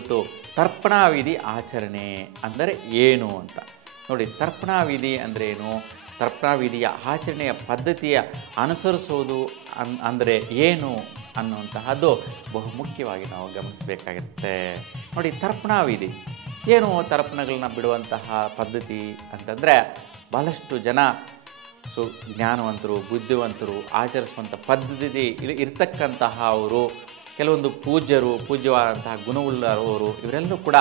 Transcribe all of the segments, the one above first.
ಇವತ್ತು ತರ್ಪಣಾ ವಿಧಿ ಆಚರಣೆ ಅಂದರೆ ಏನು ಅಂತ ನೋಡಿ. ತರ್ಪಣಾ ವಿಧಿ ಅಂದರೆ ಏನು, ತರ್ಪಣಾ ವಿಧಿಯ ಆಚರಣೆಯ ಪದ್ಧತಿಯ ಅನುಸರಿಸುವುದು ಅಂದರೆ ಏನು ಅನ್ನುವಂತಹದ್ದು ಬಹುಮುಖ್ಯವಾಗಿ ನಾವು ಗಮನಿಸಬೇಕಾಗುತ್ತೆ. ನೋಡಿ, ತರ್ಪಣಾ ವಿಧಿ ಏನು, ತರ್ಪಣಗಳನ್ನ ಬಿಡುವಂತಹ ಪದ್ಧತಿ ಅಂತಂದರೆ ಬಹಳಷ್ಟು ಜನ ಜ್ಞಾನವಂತರು, ಬುದ್ಧಿವಂತರು ಆಚರಿಸುವಂಥ ಪದ್ಧತಿ ಇರ್ತಕ್ಕಂತಹ ಅವರು, ಕೆಲವೊಂದು ಪೂಜ್ಯವಾದಂತಹ ಗುಣವುಳ್ಳವರು ಇವರೆಲ್ಲರೂ ಕೂಡ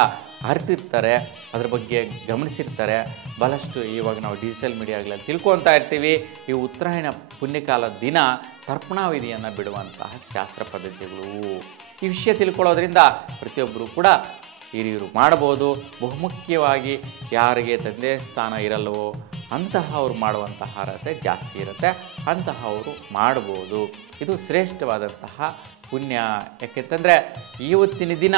ಅರಿತಿರ್ತಾರೆ, ಅದರ ಬಗ್ಗೆ ಗಮನಿಸಿರ್ತಾರೆ. ಬಹಳಷ್ಟು ಇವಾಗ ನಾವು ಡಿಜಿಟಲ್ ಮೀಡಿಯಾಗಳಲ್ಲಿ ತಿಳ್ಕೊತಾ ಇರ್ತೀವಿ. ಈ ಉತ್ತರಾಯಣ ಪುಣ್ಯಕಾಲದ ದಿನ ತರ್ಪಣಾ ವಿಧಿಯನ್ನು ಬಿಡುವಂತಹ ಶಾಸ್ತ್ರ ಪದ್ಧತಿಗಳು, ಈ ವಿಷಯ ತಿಳ್ಕೊಳ್ಳೋದ್ರಿಂದ ಪ್ರತಿಯೊಬ್ಬರು ಕೂಡ ಹಿರಿಯರು ಮಾಡಬಹುದು. ಬಹುಮುಖ್ಯವಾಗಿ ಯಾರಿಗೆ ತಂದೆ ಸ್ಥಾನ ಇರಲ್ವೋ ಅಂತಹವ್ರು ಮಾಡುವಂತಹ ಅರ್ಹತೆ ಜಾಸ್ತಿ ಇರುತ್ತೆ, ಅಂತಹವರು ಮಾಡ್ಬೋದು. ಇದು ಶ್ರೇಷ್ಠವಾದಂತಹ ಪುಣ್ಯ. ಯಾಕೆಂತಂದರೆ ಇವತ್ತಿನ ದಿನ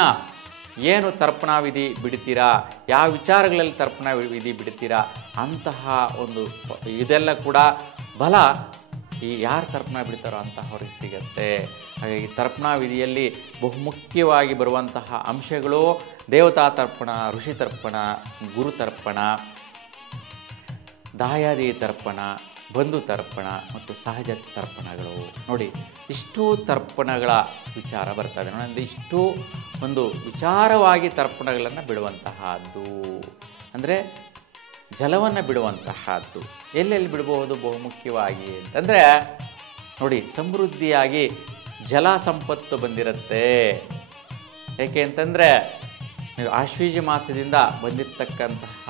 ಏನು ತರ್ಪಣಾ ವಿಧಿ ಬಿಡ್ತೀರಾ, ಯಾವ ವಿಚಾರಗಳಲ್ಲಿ ತರ್ಪಣಾ ವಿಧಿ ಬಿಡ್ತೀರಾ ಅಂತಹ ಒಂದು ಇದೆಲ್ಲ ಕೂಡ ಬಲ ಈ ಯಾರು ತರ್ಪಣ ಬಿಡ್ತಾರೋ ಅಂತಹವ್ರಿಗೆ ಸಿಗತ್ತೆ. ಹಾಗಾಗಿ ತರ್ಪಣಾ ವಿಧಿಯಲ್ಲಿ ಬಹುಮುಖ್ಯವಾಗಿ ಬರುವಂತಹ ಅಂಶಗಳು ದೇವತಾ ತರ್ಪಣ, ಋಷಿ ತರ್ಪಣ, ಗುರು ತರ್ಪಣ, ದಾಯಾದಿ ತರ್ಪಣ, ಬಂಧು ತರ್ಪಣ ಮತ್ತು ಸಹಜ ತರ್ಪಣಗಳು. ನೋಡಿ, ಇಷ್ಟು ತರ್ಪಣಗಳ ವಿಚಾರ ಬರ್ತದೆ. ನೋಡಿ, ಇಷ್ಟು ಒಂದು ವಿಚಾರವಾಗಿ ತರ್ಪಣಗಳನ್ನು ಬಿಡುವಂತಹದ್ದು ಅಂದರೆ ಜಲವನ್ನು ಬಿಡುವಂತಹದ್ದು. ಎಲ್ಲೆಲ್ಲಿ ಬಿಡಬಹುದು ಬಹುಮುಖ್ಯವಾಗಿ ಅಂತಂದರೆ ನೋಡಿ, ಸಮೃದ್ಧಿಯಾಗಿ ಜಲ ಸಂಪತ್ತು ಬಂದಿರುತ್ತೆ. ಏಕೆ ಅಂತಂದರೆ ಆಶ್ವೀಜ ಮಾಸದಿಂದ ಬಂದಿರತಕ್ಕಂತಹ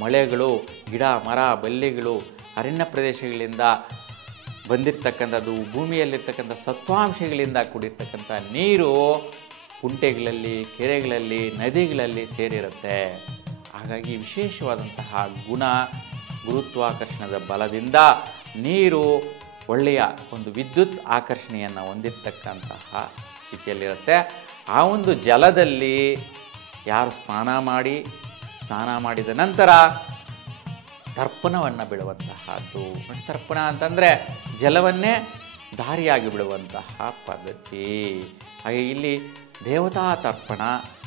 ಮಳೆಗಳು, ಗಿಡ ಮರ ಬಳ್ಳಿಗಳು, ಅರಣ್ಯ ಪ್ರದೇಶಗಳಿಂದ ಬಂದಿರತಕ್ಕಂಥದ್ದು, ಭೂಮಿಯಲ್ಲಿರ್ತಕ್ಕಂಥ ಸತ್ವಾಂಶಗಳಿಂದ ಕೂಡಿರ್ತಕ್ಕಂಥ ನೀರು ಕುಂಟೆಗಳಲ್ಲಿ, ಕೆರೆಗಳಲ್ಲಿ, ನದಿಗಳಲ್ಲಿ ಸೇರಿರುತ್ತೆ. ಹಾಗಾಗಿ ವಿಶೇಷವಾದಂತಹ ಗುರುತ್ವಾಕರ್ಷಣದ ಬಲದಿಂದ ನೀರು ಒಳ್ಳೆಯ ಒಂದು ವಿದ್ಯುತ್ ಆಕರ್ಷಣೆಯನ್ನು ಹೊಂದಿರತಕ್ಕಂತಹ ಸ್ಥಿತಿಯಲ್ಲಿರುತ್ತೆ. ಆ ಒಂದು ಜಲದಲ್ಲಿ ಯಾರು ಸ್ನಾನ ಮಾಡಿದ ನಂತರ ತರ್ಪಣವನ್ನು ಬಿಡುವಂತಹದ್ದು. ತರ್ಪಣ ಅಂತಂದರೆ ಜಲವನ್ನೇ ದಾರಿಯಾಗಿ ಬಿಡುವಂತಹ ಪದ್ಧತಿ. ಹಾಗೆ ಇಲ್ಲಿ ದೇವತಾ ತರ್ಪಣ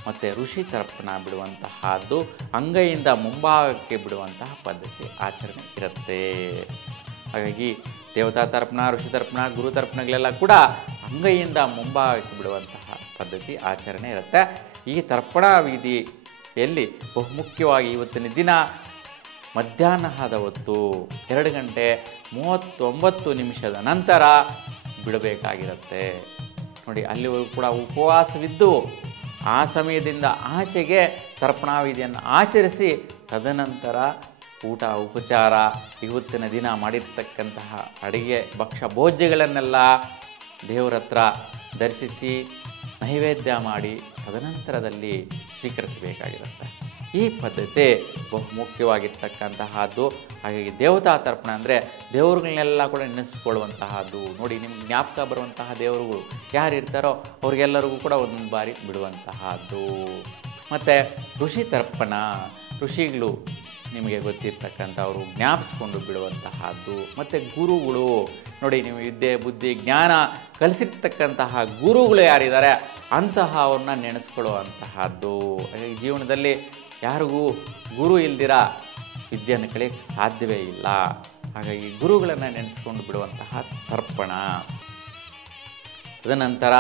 ಮತ್ತು ಋಷಿ ತರ್ಪಣ ಬಿಡುವಂತಹದ್ದು, ಅಂಗೈಯಿಂದ ಮುಂಭಾಗಕ್ಕೆ ಬಿಡುವಂತಹ ಪದ್ಧತಿ ಆಚರಣೆ ಇರುತ್ತೆ. ಹಾಗಾಗಿ ದೇವತಾ ತರ್ಪಣ, ಋಷಿ ತರ್ಪಣ, ಗುರು ತರ್ಪಣಗಳೆಲ್ಲ ಕೂಡ ಅಂಗೈಯಿಂದ ಮುಂಭಾಗಕ್ಕೆ ಬಿಡುವಂತಹ ಪದ್ಧತಿ ಆಚರಣೆ ಇರುತ್ತೆ. ಈ ತರ್ಪಣಾ ವಿಧಿಯಲ್ಲಿ ಬಹುಮುಖ್ಯವಾಗಿ ಇವತ್ತಿನ ದಿನ ಮಧ್ಯಾಹ್ನದ ಹೊತ್ತು 2:39 ನಂತರ ಬಿಡಬೇಕಾಗಿರುತ್ತೆ. ನೋಡಿ, ಅಲ್ಲಿವರೆಗೂ ಕೂಡ ಉಪವಾಸವಿದ್ದು ಆ ಸಮಯದಿಂದ ಆಚೆಗೆ ತರ್ಪಣಾ ವಿಧಿಯನ್ನು ಆಚರಿಸಿ ತದನಂತರ ಊಟ ಉಪಚಾರ, ಇವತ್ತಿನ ದಿನ ಮಾಡಿರ್ತಕ್ಕಂತಹ ಅಡಿಗೆ ಭಕ್ಷ್ಯ ಭೋಜ್ಯಗಳನ್ನೆಲ್ಲ ದೇವರ ಹತ್ರ ದರ್ಶಿಸಿ ನೈವೇದ್ಯ ಮಾಡಿ ತದನಂತರದಲ್ಲಿ ಸ್ವೀಕರಿಸಬೇಕಾಗಿರುತ್ತೆ. ಈ ಪದ್ಧತಿ ಬಹುಮುಖ್ಯವಾಗಿರ್ತಕ್ಕಂತಹದ್ದು. ಹಾಗಾಗಿ ದೇವತಾ ತರ್ಪಣ ಅಂದರೆ ದೇವರುಗಳನ್ನೆಲ್ಲ ಕೂಡ ನೆನೆಸ್ಕೊಳ್ಳುವಂತಹದ್ದು. ನೋಡಿ, ನಿಮ್ಗೆ ಜ್ಞಾಪಕ ಬರುವಂತಹ ದೇವರುಗಳು ಯಾರಿರ್ತಾರೋ ಅವ್ರಿಗೆಲ್ಲರಿಗೂ ಕೂಡ ಒಂದೊಂದು ಬಾರಿ ಬಿಡುವಂತಹದ್ದು. ಮತ್ತು ಋಷಿ ತರ್ಪಣ, ಋಷಿಗಳು ನಿಮಗೆ ಗೊತ್ತಿರ್ತಕ್ಕಂಥವರು ಜ್ಞಾಪಿಸ್ಕೊಂಡು ಬಿಡುವಂತಹದ್ದು. ಮತ್ತು ಗುರುಗಳು ನೋಡಿ, ನೀವು ವಿದ್ಯೆ ಬುದ್ಧಿ ಜ್ಞಾನ ಕಲಿಸಿರ್ತಕ್ಕಂತಹ ಗುರುಗಳು ಯಾರಿದ್ದಾರೆ ಅಂತಹ ಅವ್ರನ್ನ ನೆನೆಸ್ಕೊಳ್ಳುವಂತಹದ್ದು. ಜೀವನದಲ್ಲಿ ಯಾರಿಗೂ ಗುರು ಇಲ್ದಿರ ವಿದ್ಯೆಯನ್ನು ಕಲಿಯಕ್ಕೆ ಸಾಧ್ಯವೇ ಇಲ್ಲ. ಹಾಗಾಗಿ ಗುರುಗಳನ್ನು ನೆನೆಸ್ಕೊಂಡು ಬಿಡುವಂತಹ ತರ್ಪಣ. ತದನಂತರ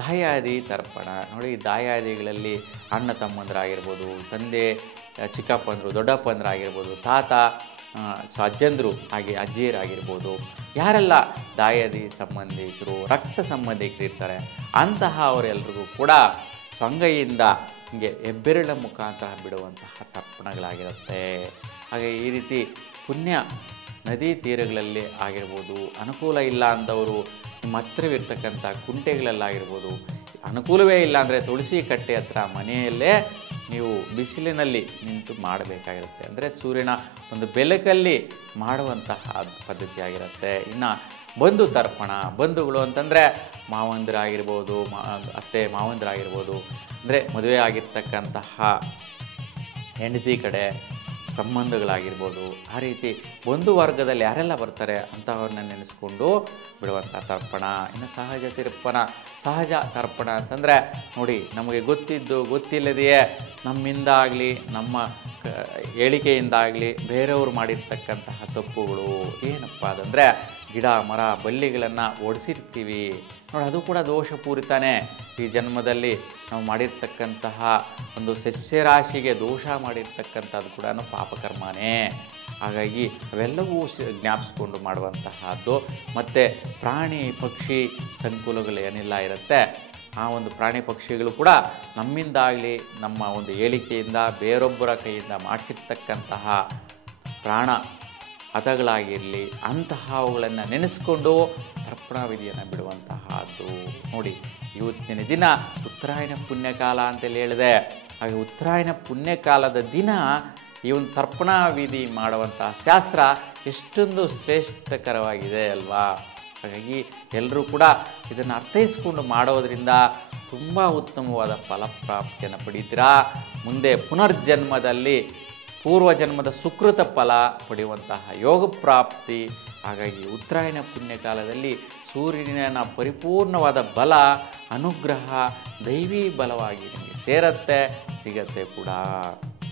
ದಾಯಾದಿ ತರ್ಪಣ. ನೋಡಿ, ದಾಯಾದಿಗಳಲ್ಲಿ ಅಣ್ಣ ತಮ್ಮಂದರಾಗಿರ್ಬೋದು, ತಂದೆ ಚಿಕ್ಕಪ್ಪಂದರು, ದೊಡ್ಡಪ್ಪಂದರಾಗಿರ್ಬೋದು, ತಾತ ಅಜ್ಜಂದರು, ಹಾಗೆ ಅಜ್ಜಿಯರಾಗಿರ್ಬೋದು, ಯಾರೆಲ್ಲ ದಾಯಾದಿ ಸಂಬಂಧಿಕರು, ರಕ್ತ ಸಂಬಂಧಿಕರು ಇರ್ತಾರೆ ಅಂತಹ ಅವರೆಲ್ಲರಿಗೂ ಕೂಡ ಅಂಗೈಯಿಂದ ಹೀಗೆ ಹೆಬ್ಬೆರಳ ಮುಖಾಂತರ ಬಿಡುವಂತಹ ತರ್ಪಣಗಳಾಗಿರುತ್ತೆ. ಹಾಗೆ ಈ ರೀತಿ ಪುಣ್ಯ ನದಿ ತೀರಗಳಲ್ಲಿ ಆಗಿರ್ಬೋದು, ಅನುಕೂಲ ಇಲ್ಲ ಅಂದವರು ನಿಮ್ಮ ಹತ್ತಿರವಿರ್ತಕ್ಕಂಥ ಕುಂಟೆಗಳಲ್ಲಾಗಿರ್ಬೋದು, ಅನುಕೂಲವೇ ಇಲ್ಲ ಅಂದರೆ ತುಳಸಿ ಕಟ್ಟೆ ಹತ್ರ ಮನೆಯಲ್ಲೇ ನೀವು ಬಿಸಿಲಿನಲ್ಲಿ ನಿಂತು ಮಾಡಬೇಕಾಗಿರುತ್ತೆ. ಅಂದರೆ ಸೂರ್ಯನ ಒಂದು ಬೆಳಕಲ್ಲಿ ಮಾಡುವಂತಹ ಪದ್ಧತಿ ಆಗಿರುತ್ತೆ. ಇನ್ನು ಬಂಧು ತರ್ಪಣ, ಬಂಧುಗಳು ಅಂತಂದರೆ ಮಾವಂದಿರಾಗಿರ್ಬೋದು, ಅತ್ತೆ ಮಾವಂದಿರಾಗಿರ್ಬೋದು, ಅಂದರೆ ಮದುವೆ ಆಗಿರ್ತಕ್ಕಂತಹ ಹೆಂಡತಿ ಕಡೆ ಸಂಬಂಧಗಳಾಗಿರ್ಬೋದು, ಆ ರೀತಿ ಬಂಧು ವರ್ಗದಲ್ಲಿ ಯಾರೆಲ್ಲ ಬರ್ತಾರೆ ಅಂಥವ್ರನ್ನ ನೆನೆಸ್ಕೊಂಡು ಬಿಡುವಂಥ ತರ್ಪಣ. ಇನ್ನು ಸಹಜ ತಿರ್ಪಣ. ಸಹಜ ತರ್ಪಣ ಅಂತಂದರೆ ನೋಡಿ, ನಮಗೆ ಗೊತ್ತಿದ್ದು ಗೊತ್ತಿಲ್ಲದೆಯೇ ನಮ್ಮಿಂದಾಗಲಿ ನಮ್ಮ ಹೇಳಿಕೆಯಿಂದಾಗಲಿ ಬೇರೆಯವರು ಮಾಡಿರ್ತಕ್ಕಂತಹ ತಪ್ಪುಗಳು ಏನಪ್ಪ ಅದಂದರೆ, ಗಿಡ ಮರ ಬಳ್ಳಿಗಳನ್ನು ಓಡಿಸಿರ್ತೀವಿ ನೋಡಿ, ಅದು ಕೂಡ ದೋಷಪೂರಿತಾನೆ. ಈ ಜನ್ಮದಲ್ಲಿ ನಾವು ಮಾಡಿರ್ತಕ್ಕಂತಹ ಒಂದು ಸಸ್ಯರಾಶಿಗೆ ದೋಷ ಮಾಡಿರ್ತಕ್ಕಂಥದ್ದು ಕೂಡ ಪಾಪಕರ್ಮನೇ. ಹಾಗಾಗಿ ಅವೆಲ್ಲವೂ ಜ್ಞಾಪಿಸ್ಕೊಂಡು ಮಾಡುವಂತಹದ್ದು. ಮತ್ತು ಪ್ರಾಣಿ ಪಕ್ಷಿ ಸಂಕುಲಗಳು ಏನೆಲ್ಲ ಇರುತ್ತೆ, ಆ ಒಂದು ಪ್ರಾಣಿ ಪಕ್ಷಿಗಳು ಕೂಡ ನಮ್ಮಿಂದಾಗಲಿ ನಮ್ಮ ಒಂದು ಹೇಳಿಕೆಯಿಂದ ಬೇರೊಬ್ಬರ ಕೈಯಿಂದ ಮಾಡಿಸಿರ್ತಕ್ಕಂತಹ ಪ್ರಾಣ ಹತಗಳಾಗಿರಲಿ ಅಂತಹವುಗಳನ್ನು ನೆನೆಸ್ಕೊಂಡು ತರ್ಪಣ ವಿಧಿಯನ್ನು ಬಿಡುವಂತಹದ್ದು. ನೋಡಿ, ಇವತ್ತಿನ ದಿನ ಉತ್ತರಾಯಣ ಪುಣ್ಯಕಾಲ ಅಂತೇಳಿ ಹೇಳಿದೆ. ಹಾಗೆ ಉತ್ತರಾಯಣ ಪುಣ್ಯಕಾಲದ ದಿನ ಈ ಒಂದು ತರ್ಪಣ ವಿಧಿ ಮಾಡುವಂತಹ ಶಾಸ್ತ್ರ ಎಷ್ಟೊಂದು ಶ್ರೇಷ್ಠಕರವಾಗಿದೆ ಅಲ್ವಾ. ಹಾಗಾಗಿ ಎಲ್ಲರೂ ಕೂಡ ಇದನ್ನು ಅರ್ಥೈಸ್ಕೊಂಡು ಮಾಡೋದರಿಂದ ತುಂಬ ಉತ್ತಮವಾದ ಫಲಪ್ರಾಪ್ತಿಯನ್ನು ಪಡೀತೀರಾ. ಮುಂದೆ ಪುನರ್ಜನ್ಮದಲ್ಲಿ ಪೂರ್ವಜನ್ಮದ ಸುಕೃತ ಫಲ ಪಡೆಯುವಂತಹ ಯೋಗ ಪ್ರಾಪ್ತಿ. ಹಾಗಾಗಿ ಉತ್ತರಾಯಣ ಪುಣ್ಯಕಾಲದಲ್ಲಿ ಸೂರ್ಯನ ಪರಿಪೂರ್ಣವಾದ ಬಲ, ಅನುಗ್ರಹ, ದೈವೀ ಬಲವಾಗಿ ನಿಮಗೆ ಸೇರುತ್ತೆ, ಸಿಗತ್ತೆ ಕೂಡ.